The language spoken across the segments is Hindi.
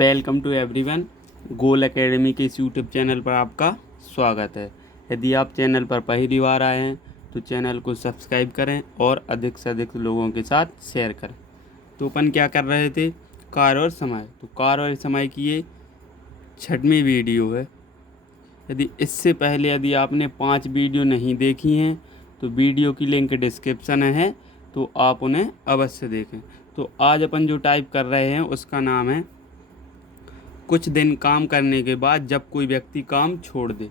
Welcome to everyone. Goal academy के इस यूट्यूब चैनल पर आपका स्वागत है। यदि आप चैनल पर पहली बार आए हैं तो चैनल को सब्सक्राइब करें और अधिक से अधिक लोगों के साथ शेयर करें। तो अपन क्या कर रहे थे, कार और समय। तो कार और समय की ये 6वीं वीडियो है। यदि आपने 5 वीडियो नहीं देखी हैं तो वीडियो की लिंक डिस्क्रिप्शन में है, तो आप उन्हें अवश्य देखें। तो आज अपन जो टाइप कर रहे हैं उसका नाम है कुछ दिन काम करने के बाद जब कोई व्यक्ति काम छोड़ दे।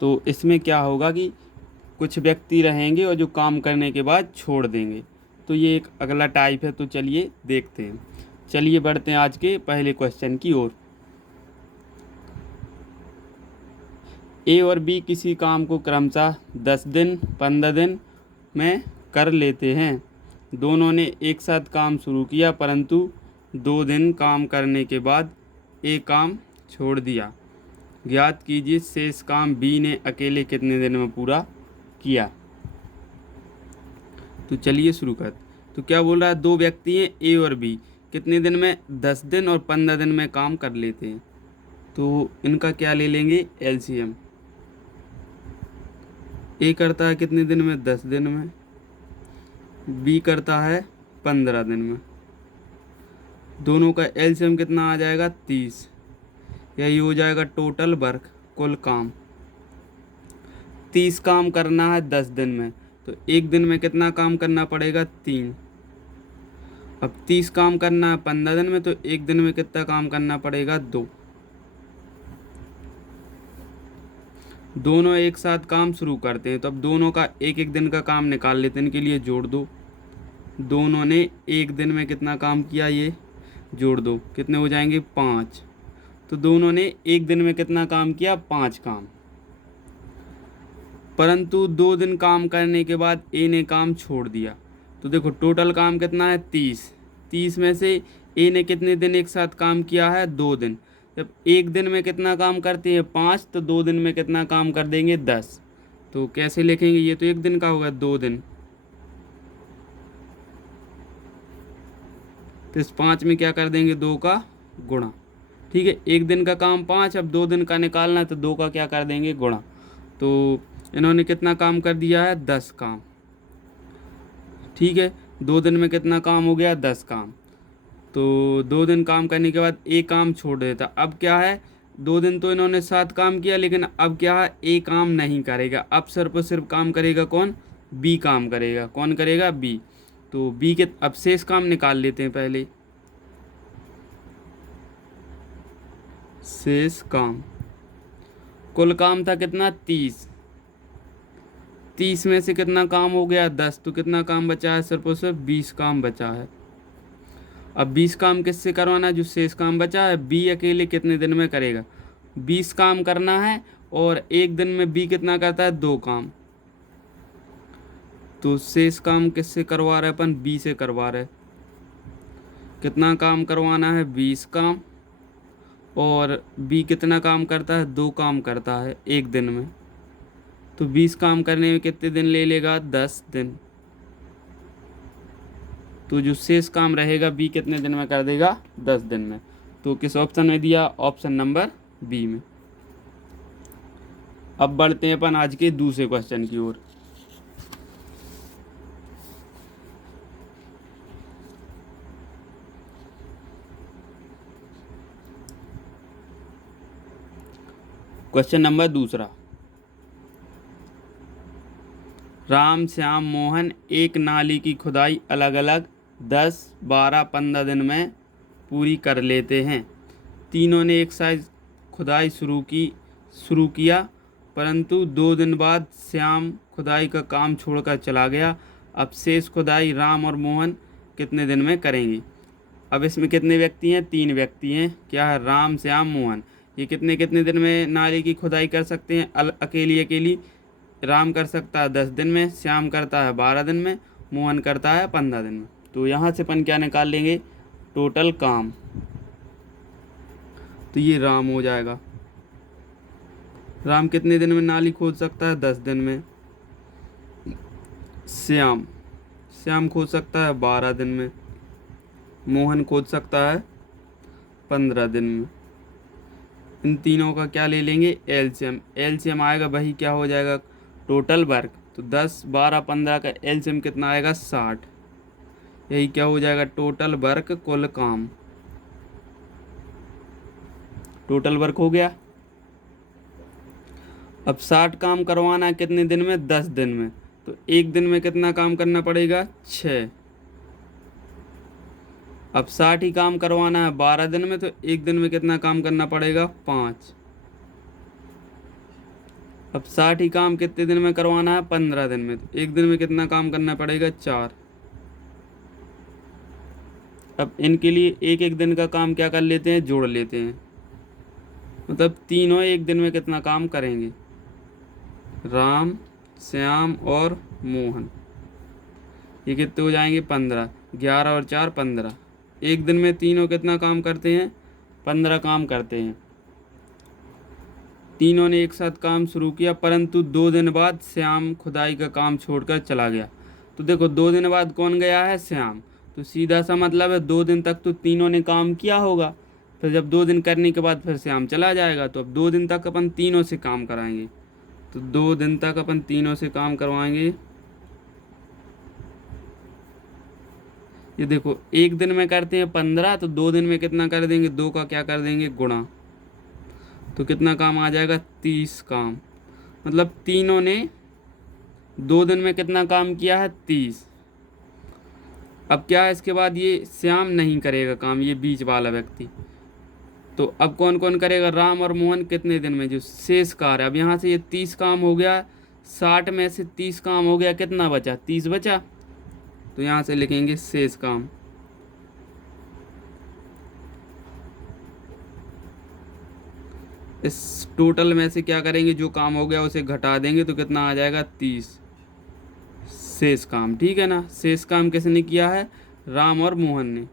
तो इसमें क्या होगा कि कुछ व्यक्ति रहेंगे और जो काम करने के बाद छोड़ देंगे। तो ये एक अगला टाइप है। तो चलिए देखते हैं। चलिए बढ़ते हैं आज के पहले क्वेश्चन की ओर। ए और बी किसी काम को क्रमशः 10 दिन 15 दिन में कर लेते हैं। दोनों ने एक साथ काम शुरू किया, परंतु 2 दिन काम करने के बाद ए काम छोड़ दिया। ज्ञात कीजिए शेष काम बी ने अकेले कितने दिन में पूरा किया। तो चलिए शुरू करते। तो क्या बोल रहा है, 2 व्यक्ति हैं ए और बी, कितने दिन में 10 दिन और 15 दिन में काम कर लेते हैं। तो इनका क्या ले लेंगे, एलसीएम। ए करता है कितने दिन में, 10 दिन में। बी करता है 15 दिन में। दोनों का एलसीएम कितना आ जाएगा, 30। यही हो जाएगा टोटल वर्क, कुल काम। 30 काम करना है 10 दिन में, तो एक दिन में कितना काम करना पड़ेगा, 3। अब 30 काम करना है 15 दिन में, तो एक दिन में कितना काम करना पड़ेगा, 2। दोनों एक साथ काम शुरू करते हैं, तो अब दोनों का एक एक दिन का काम निकाल लेते हैं। इनके लिए जोड़ दो। दोनों ने एक दिन में कितना काम किया, ये जोड़ दो, कितने हो जाएंगे, 5। तो दोनों ने एक दिन में कितना काम किया, 5 काम। परंतु 2 दिन काम करने के बाद ए ने काम छोड़ दिया। तो देखो टोटल काम कितना है, 30। 30 में से ए ने कितने दिन एक साथ काम किया है, 2 दिन। जब एक दिन में कितना काम करते हैं, 5, तो 2 दिन में कितना काम कर देंगे, 10। तो कैसे लिखेंगे, ये तो एक दिन का होगा, 2 दिन। तो इस 5 में क्या कर देंगे, 2 का गुणा। ठीक है, एक दिन का काम 5, अब 2 दिन का निकालना है, तो 2 का क्या कर देंगे, गुणा। तो इन्होंने कितना काम कर दिया है, 10 काम। ठीक है, 2 दिन में कितना काम हो गया, 10 काम। तो 2 दिन काम करने के बाद एक काम छोड़ देता। अब क्या है, 2 दिन तो इन्होंने 7 काम किया, लेकिन अब क्या है, ए काम नहीं करेगा। अब सिर्फ और सिर्फ काम करेगा कौन, बी काम करेगा। कौन करेगा, बी। तो बी के अब शेष काम निकाल लेते हैं पहले। शेष काम, कुल काम था कितना, 30। 30 में से कितना काम हो गया, 10। तो कितना काम बचा है, सिर्फ और सिर्फ 20 काम बचा है। अब 20 काम किससे करवाना है, जो शेष काम बचा है, बी अकेले कितने दिन में करेगा, 20 काम करना है। और एक दिन में बी कितना करता है, 2 काम। तो शेष काम किससे करवा रहे हैं अपन, बी से करवा रहे हैं। कितना काम करवाना है, 20 काम। और बी कितना काम करता है, 2 काम करता है एक दिन में। तो 20 काम करने में कितने दिन ले लेगा, 10 दिन। तो जो शेष काम रहेगा बी कितने दिन में कर देगा, 10 दिन में। तो किस ऑप्शन में दिया, ऑप्शन नंबर बी में। अब बढ़ते हैं अपन आज के दूसरे क्वेश्चन की ओर। क्वेश्चन नंबर दूसरा। राम, श्याम, मोहन एक नाली की खुदाई अलग अलग 10, 12, 15 दिन में पूरी कर लेते हैं। तीनों ने एक साथ खुदाई शुरू किया, परंतु 2 दिन बाद श्याम खुदाई का काम छोड़कर चला गया। अब शेष खुदाई राम और मोहन कितने दिन में करेंगे। अब इसमें कितने व्यक्ति हैं, 3 व्यक्ति हैं। क्या है, राम, श्याम, मोहन। ये कितने कितने दिन में नाली की खुदाई कर सकते हैं, अकेली अकेली। राम कर सकता है 10 दिन में, श्याम करता है 12 दिन में, मोहन करता है 15 दिन में। तो यहाँ से अपन क्या निकाल लेंगे, टोटल काम। तो ये राम हो जाएगा। राम कितने दिन में नाली खोद सकता है, 10 दिन में। श्याम खोद सकता है 12 दिन में। मोहन खोद सकता है 15 दिन में। इन तीनों का क्या ले लेंगे, एलसीएम। एलसीएम आएगा वही क्या हो जाएगा, टोटल वर्क। तो 10, 12, 15 का एलसीएम कितना आएगा, 60। यही क्या हो जाएगा, टोटल वर्क कुल काम। टोटल वर्क हो गया। अब 60 काम करवाना है कितने दिन में, 10 दिन में। तो एक दिन में कितना काम करना पड़ेगा, 6। अब 60 ही काम करवाना है 12 दिन में, तो एक दिन में कितना काम करना पड़ेगा, 5। अब 60 ही काम कितने दिन में करवाना है, 15 दिन में, तो एक दिन में कितना काम करना पड़ेगा, 4। अब इनके लिए एक एक दिन का काम क्या कर लेते हैं, जोड़ लेते हैं। मतलब तीनों एक दिन में कितना काम करेंगे, राम, श्याम और मोहन। ये कितने हो जाएंगे, 15। 11 और 4 15। एक दिन में तीनों कितना काम करते हैं, 15 काम करते हैं। तीनों ने एक साथ काम शुरू किया, परंतु 2 दिन बाद श्याम खुदाई का काम छोड़कर चला गया। तो देखो 2 दिन बाद कौन गया है, श्याम। तो सीधा सा मतलब है 2 दिन तक तो तीनों ने काम किया होगा, फिर जब 2 दिन करने के बाद फिर श्याम चला जाएगा। तो अब 2 दिन तक अपन तीनों से काम कराएंगे। तो 2 दिन तक अपन तीनों से काम करवाएंगे। ये देखो एक दिन में करते हैं 15, तो 2 दिन में कितना कर देंगे, 2 का क्या कर देंगे, गुणा। तो कितना काम आ जाएगा, 30 काम। मतलब तीनों ने 2 दिन में कितना काम किया है, 30। अब क्या है, इसके बाद ये श्याम नहीं करेगा काम, ये बीच वाला व्यक्ति। तो अब कौन कौन करेगा, राम और मोहन कितने दिन में, जो शेष कार्य। अब यहाँ से ये 30 काम हो गया, 60 में से 30 काम हो गया, कितना बचा, 30 बचा। तो यहाँ से लिखेंगे शेष काम। इस टोटल में से क्या करेंगे, जो काम हो गया उसे घटा देंगे, तो कितना आ जाएगा, 30 शेष काम। ठीक है ना। शेष काम किसने किया है, राम और मोहन ने।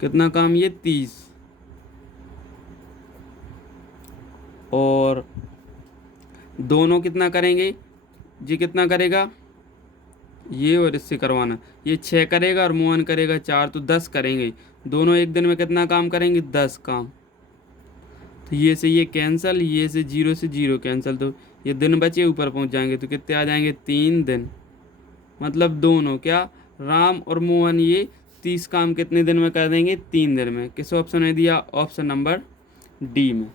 कितना काम, ये 30। और दोनों कितना करेंगे, जी कितना करेगा, ये और इससे करवाना, ये 6 करेगा और मोहन करेगा 4, तो 10 करेंगे। दोनों एक दिन में कितना काम करेंगे, 10 काम। तो ये से ये कैंसिल, ये से 0 से 0 कैंसिल, तो ये दिन बचे ऊपर पहुंच जाएंगे, तो कितने आ जाएंगे, 3 दिन। मतलब दोनों क्या, राम और मोहन ये 30 काम कितने दिन में कर देंगे, 3 दिन में। किस ऑप्शन में दिया, ऑप्शन नंबर डी में।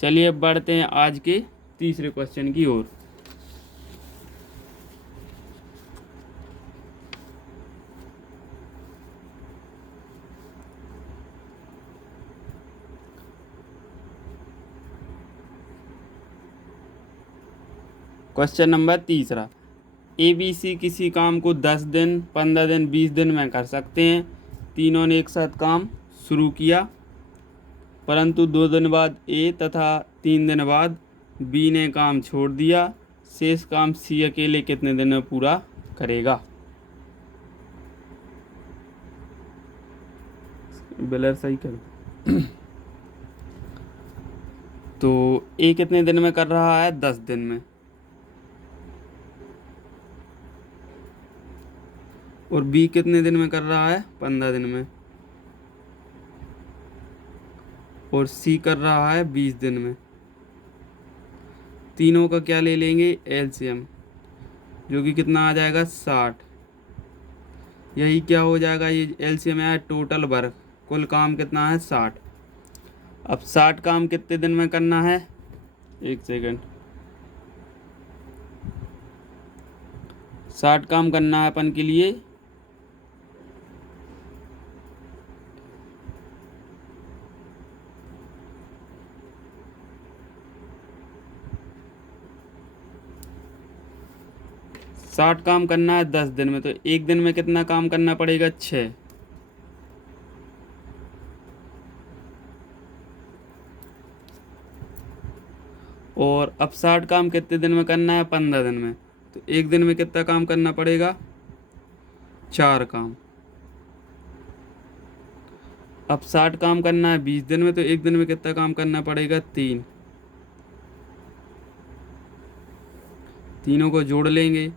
चलिए अब बढ़ते हैं आज के तीसरे क्वेश्चन की ओर। क्वेश्चन नंबर तीसरा, ABC किसी काम को 10 दिन, 15 दिन, 20 दिन में कर सकते हैं। तीनों ने एक साथ काम शुरू किया, परंतु 2 दिन बाद A तथा 3 दिन बाद B ने काम छोड़ दिया। शेष काम C अकेले कितने दिन में पूरा करेगा। ब्लर सही कर। तो A कितने दिन में कर रहा है, 10 दिन में। और B कितने दिन में कर रहा है, 15 दिन में। और C कर रहा है 20 दिन में। तीनों का क्या ले लेंगे, एलसीएम, जो कि कितना आ जाएगा, 60। यही क्या हो जाएगा, ये एलसीएम है, टोटल वर्क कुल काम कितना है, 60। अब 60 काम कितने दिन में करना है, एक सेकंड, 60 काम करना है अपन के लिए 60 काम करना है 10 दिन में, तो एक दिन में कितना काम करना पड़ेगा, 6। और अब 60 काम कितने दिन में करना है, 15 दिन में, तो एक दिन में कितना काम करना पड़ेगा, 4 काम। अब 60 काम करना है 20 दिन में, तो एक दिन में कितना काम करना पड़ेगा, 3। तीनों को जोड़ लेंगे,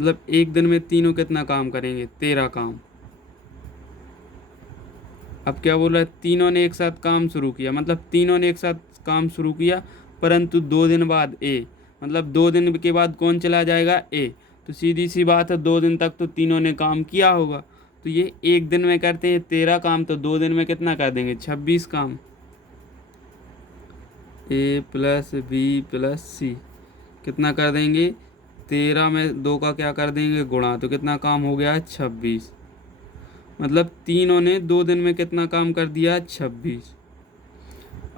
मतलब एक दिन में तीनों कितना काम करेंगे, 13 काम। अब क्या बोल रहा है, तीनों ने एक साथ काम शुरू किया, मतलब तीनों ने एक साथ काम शुरू किया, परंतु 2 दिन बाद ए, मतलब 2 दिन के बाद कौन चला जाएगा, ए। तो सीधी सी बात है, 2 दिन तक तो तीनों ने काम किया होगा। तो ये एक दिन में करते हैं 13 काम, तो 2 दिन में कितना कर देंगे, 26 काम। ए प्लस बी प्लस सी कितना कर देंगे, 13 में 2 का क्या कर देंगे, गुणा, तो कितना काम हो गया है, 26। मतलब तीनों ने 2 दिन में कितना काम कर दिया, 26।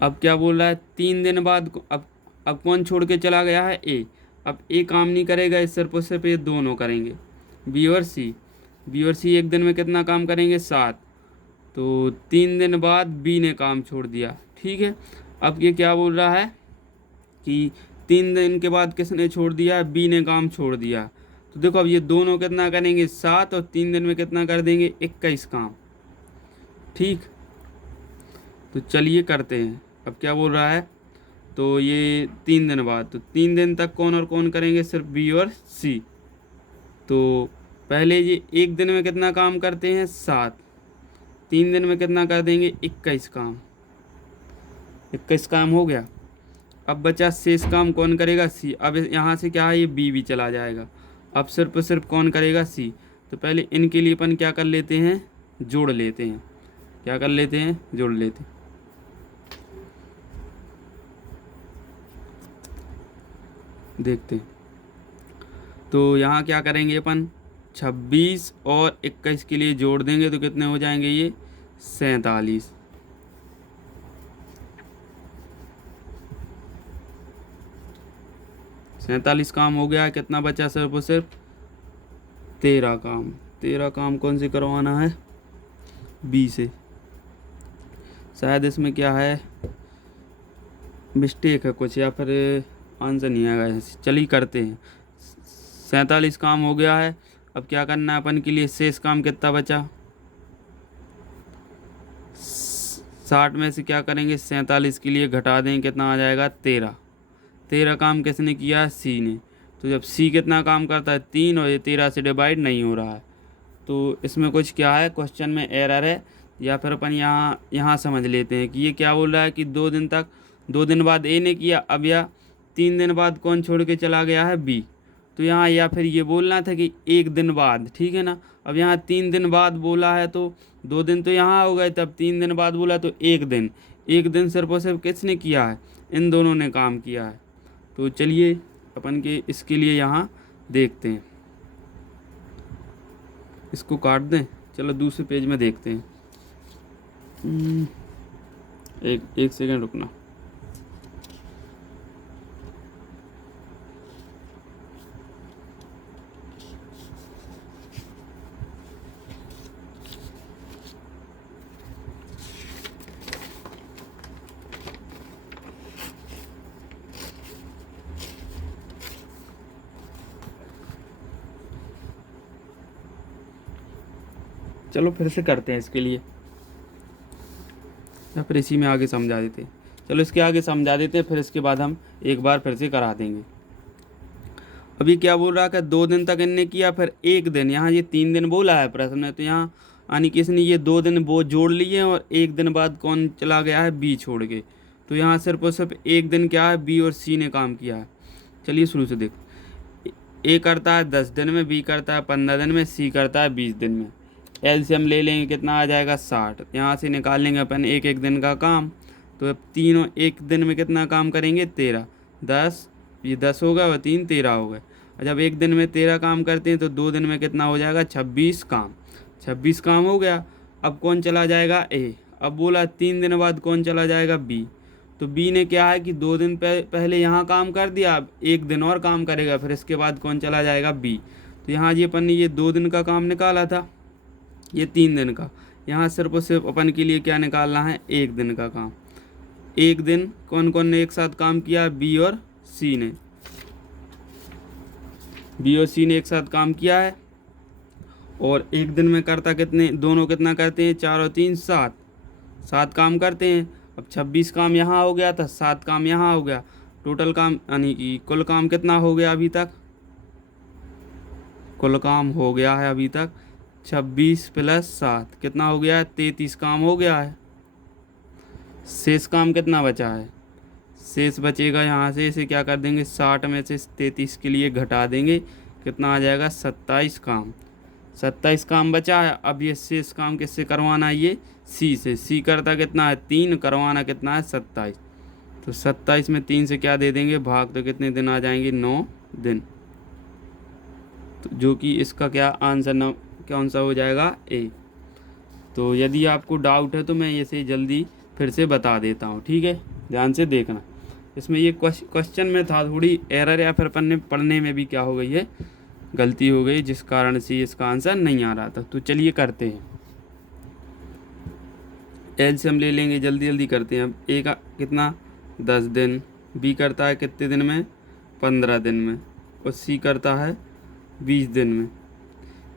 अब क्या बोल रहा है, 3 दिन बाद अब कौन छोड़ के चला गया है, ए। अब ए काम नहीं करेगा, इस सिर्फ और सिर्फ ये दोनों करेंगे, बी और सी। बी और सी एक दिन में कितना काम करेंगे, 7। तो 3 दिन बाद बी ने काम छोड़ दिया, ठीक है। अब ये क्या बोल रहा है कि 3 दिन के बाद किसने छोड़ दिया, बी ने काम छोड़ दिया। तो देखो अब ये दोनों कितना करेंगे, 7, और 3 दिन में कितना कर देंगे, 21 काम, ठीक। तो चलिए करते हैं। अब क्या बोल रहा है, तो ये 3 दिन बाद, तो 3 दिन तक कौन और कौन करेंगे, सिर्फ बी और सी। तो पहले ये एक दिन में कितना काम करते हैं, 7, 3 दिन में कितना कर देंगे, 21 काम। 21 काम हो गया। अब बचा शेष काम कौन करेगा, सी। अब यहाँ से क्या है, ये बी भी चला जाएगा। अब सिर्फ और सिर्फ कौन करेगा, सी। तो पहले इनके लिए अपन क्या कर लेते हैं, जोड़ लेते हैं। क्या कर लेते हैं, जोड़ लेते हैं। देखते हैं, तो यहाँ क्या करेंगे अपन, 26 और 21 के लिए जोड़ देंगे तो कितने हो जाएंगे, ये 47। 47 काम हो गया। कितना बचा, सिर्फ और सिर्फ 13 काम। 13 काम कौन से करवाना है, बी से। शायद इसमें क्या है, मिस्टेक है कुछ, या फिर आंसर नहीं आएगा। चलिए करते हैं। 47 काम हो गया है। अब क्या करना है अपन के लिए, शेष काम कितना बचा, 60 में से क्या करेंगे, 47 के लिए घटा दें, कितना आ जाएगा, 13। 13 काम किसने किया है, सी ने। तो जब सी कितना काम करता है, 3, और ये 13 से डिवाइड नहीं हो रहा है, तो इसमें कुछ क्या है, क्वेश्चन में एरर है। या फिर अपन यहाँ समझ लेते हैं कि ये क्या बोल रहा है कि 2 दिन बाद ए ने किया। अब या 3 दिन बाद कौन छोड़ के चला गया है, बी। तो यहाँ या फिर ये बोलना था कि एक दिन बाद, ठीक है ना। अब यहाँ 3 दिन बाद बोला है, तो 2 दिन तो यहाँ हो गए, तब 3 दिन बाद बोला तो एक दिन सिर्फ और सिर्फ किसने किया है, इन दोनों ने काम किया है। तो चलिए अपन के इसके लिए यहाँ देखते हैं, इसको काट दें। चलो दूसरे पेज में देखते हैं। एक सेकंड रुकना। चलो फिर से करते हैं इसके लिए, या फिर इसी में आगे समझा देते हैं। चलो इसके आगे समझा देते हैं, फिर इसके बाद हम एक बार फिर से करा देंगे। अभी क्या बोल रहा है कि 2 दिन तक इनने किया, फिर एक दिन, यहाँ ये 3 दिन बोला है प्रश्न में, तो यहाँ यानी कि इसने ये 2 दिन वो जोड़ लिए, और एक दिन बाद कौन चला गया है, बी छोड़ के। तो यहाँ सिर्फ और सिर्फ एक दिन क्या है, बी और सी ने काम किया है। चलिए शुरू से देख, ए करता है 10 दिन में, बी करता है 15 दिन में, सी करता है 20 दिन में। एलसीएम ले लेंगे, कितना आ जाएगा, 60। यहाँ से निकाल लेंगे अपन एक एक दिन का काम। तो अब तीनों एक दिन में कितना काम करेंगे, 13, 10, ये 10 होगा, और 3 13 हो गए। और जब एक दिन में 13 काम करते हैं, तो 2 दिन में कितना हो जाएगा, 26 काम। 26 काम हो गया। अब कौन चला जाएगा, ए। अब बोला 3 दिन बाद कौन चला जाएगा, बी। तो बी ने क्या है कि 2 दिन पहले यहाँ काम कर दिया, अब एक दिन और काम करेगा, फिर इसके बाद कौन चला जाएगा, बी। तो यहाँ ये अपन ने ये 2 दिन का काम निकाला था, ये 3 दिन का। यहाँ सिर्फ और सिर्फ अपन के लिए क्या निकालना है, एक दिन का काम। एक दिन कौन कौन ने एक साथ काम किया, बी और सी ने। बी और सी ने एक साथ काम किया है। और एक दिन में करता कितने, दोनों कितना करते हैं, 4 और 3 7, 7 काम करते हैं। अब 26 काम यहाँ हो गया था, 7 काम यहाँ हो गया। टोटल काम यानी कि कुल काम कितना हो गया अभी तक, कुल काम हो गया है अभी तक 26 + 7 कितना हो गया है, 33 काम हो गया है। शेष काम कितना बचा है, शेष बचेगा यहाँ से, इसे क्या कर देंगे 60 में से 33 के लिए घटा देंगे, कितना आ जाएगा 27 काम। 27 काम बचा है। अब ये शेष काम किससे करवाना है, ये सी से। सी करता कितना है 3, करवाना कितना है 27। तो 27 में 3 से क्या दे देंगे भाग, तो कितने दिन आ जाएंगे 9 दिन। तो जो कि इसका क्या आंसर न कौन सा हो जाएगा, ए। तो यदि आपको डाउट है तो मैं इसे जल्दी फिर से बता देता हूँ, ठीक है, ध्यान से देखना। इसमें ये क्वेश्चन में था थोड़ी एरर, या फिर पढ़ने में भी क्या हो गई है, गलती हो गई, जिस कारण से इसका आंसर नहीं आ रहा था। तो चलिए करते हैं, एलसीएम ले लेंगे, जल्दी जल्दी करते हैं। अब ए का कितना 10 दिन, बी करता है कितने दिन में 15 दिन में, और सी करता है 20 दिन में।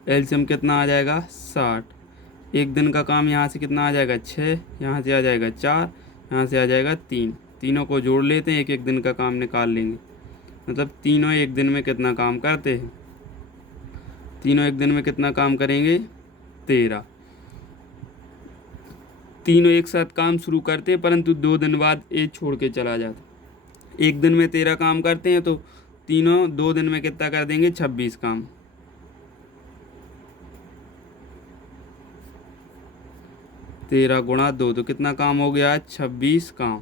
एलसीएम कितना आ जाएगा 60। एक दिन का काम यहाँ से कितना आ जाएगा 6, यहाँ से आ जाएगा 4, यहाँ से आ जाएगा 3। तीनों को जोड़ लेते हैं, एक एक दिन का काम निकाल लेंगे। मतलब तीनों एक दिन में कितना काम करते हैं, तीनों एक दिन में कितना काम करेंगे 13। तीनों एक साथ काम शुरू करते हैं, परंतु 2 दिन बाद एक छोड़ के चला जाता। एक दिन में 13 काम करते हैं, तो तीनों 2 दिन में कितना कर देंगे 26 काम। 13 × 2 तो कितना काम हो गया 26 काम।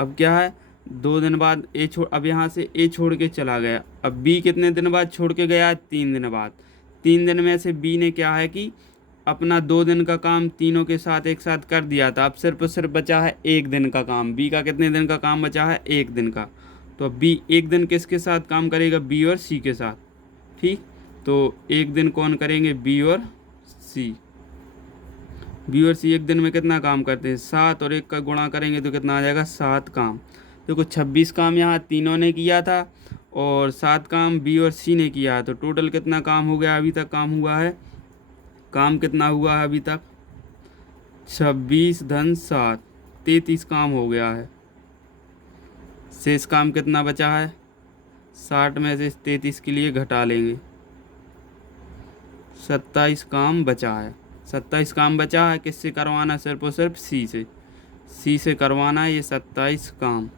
अब क्या है 2 दिन बाद ए छोड़, अब यहाँ से ए छोड़ के चला गया। अब बी कितने दिन बाद छोड़ के गया, 3 दिन बाद। 3 दिन में से बी ने क्या है कि अपना 2 दिन का काम तीनों के साथ एक साथ कर दिया था। अब सिर्फ और सिर्फ बचा है 1 दिन का काम। बी का कितने दिन का काम बचा है, 1 दिन का। तो अब बी 1 दिन किसके साथ काम करेगा, बी और सी के साथ, ठीक। तो 1 दिन कौन करेंगे, बी और सी। बी और सी एक दिन में कितना काम करते हैं 7, और 1 का गुणा करेंगे तो कितना आ जाएगा 7 काम। देखो 26 काम यहाँ तीनों ने किया था, और 7 काम बी और सी ने किया है। तो टोटल कितना काम हो गया अभी तक, काम हुआ है, काम कितना हुआ है अभी तक 26 × 7 33 काम हो गया है। शेष काम कितना बचा है, 60 में से 33 के लिए घटा लेंगे, 27 काम बचा है। 27 काम बचा है, किससे करवाना, सिर्फ और सिर्फ सी से। सी से करवाना है ये 27 काम।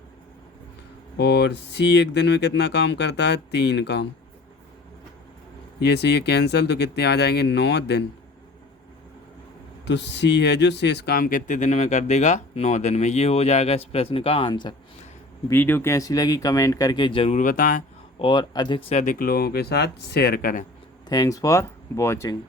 और सी एक दिन में कितना काम करता है, 3 काम। ये से ये कैंसिल, तो कितने आ जाएंगे 9 दिन। तो सी है जो शेष काम कितने दिन में कर देगा, 9 दिन में। ये हो जाएगा इस प्रश्न का आंसर। वीडियो कैसी लगी कमेंट करके ज़रूर बताएं, और अधिक से अधिक लोगों के साथ शेयर करें। Thanks for watching.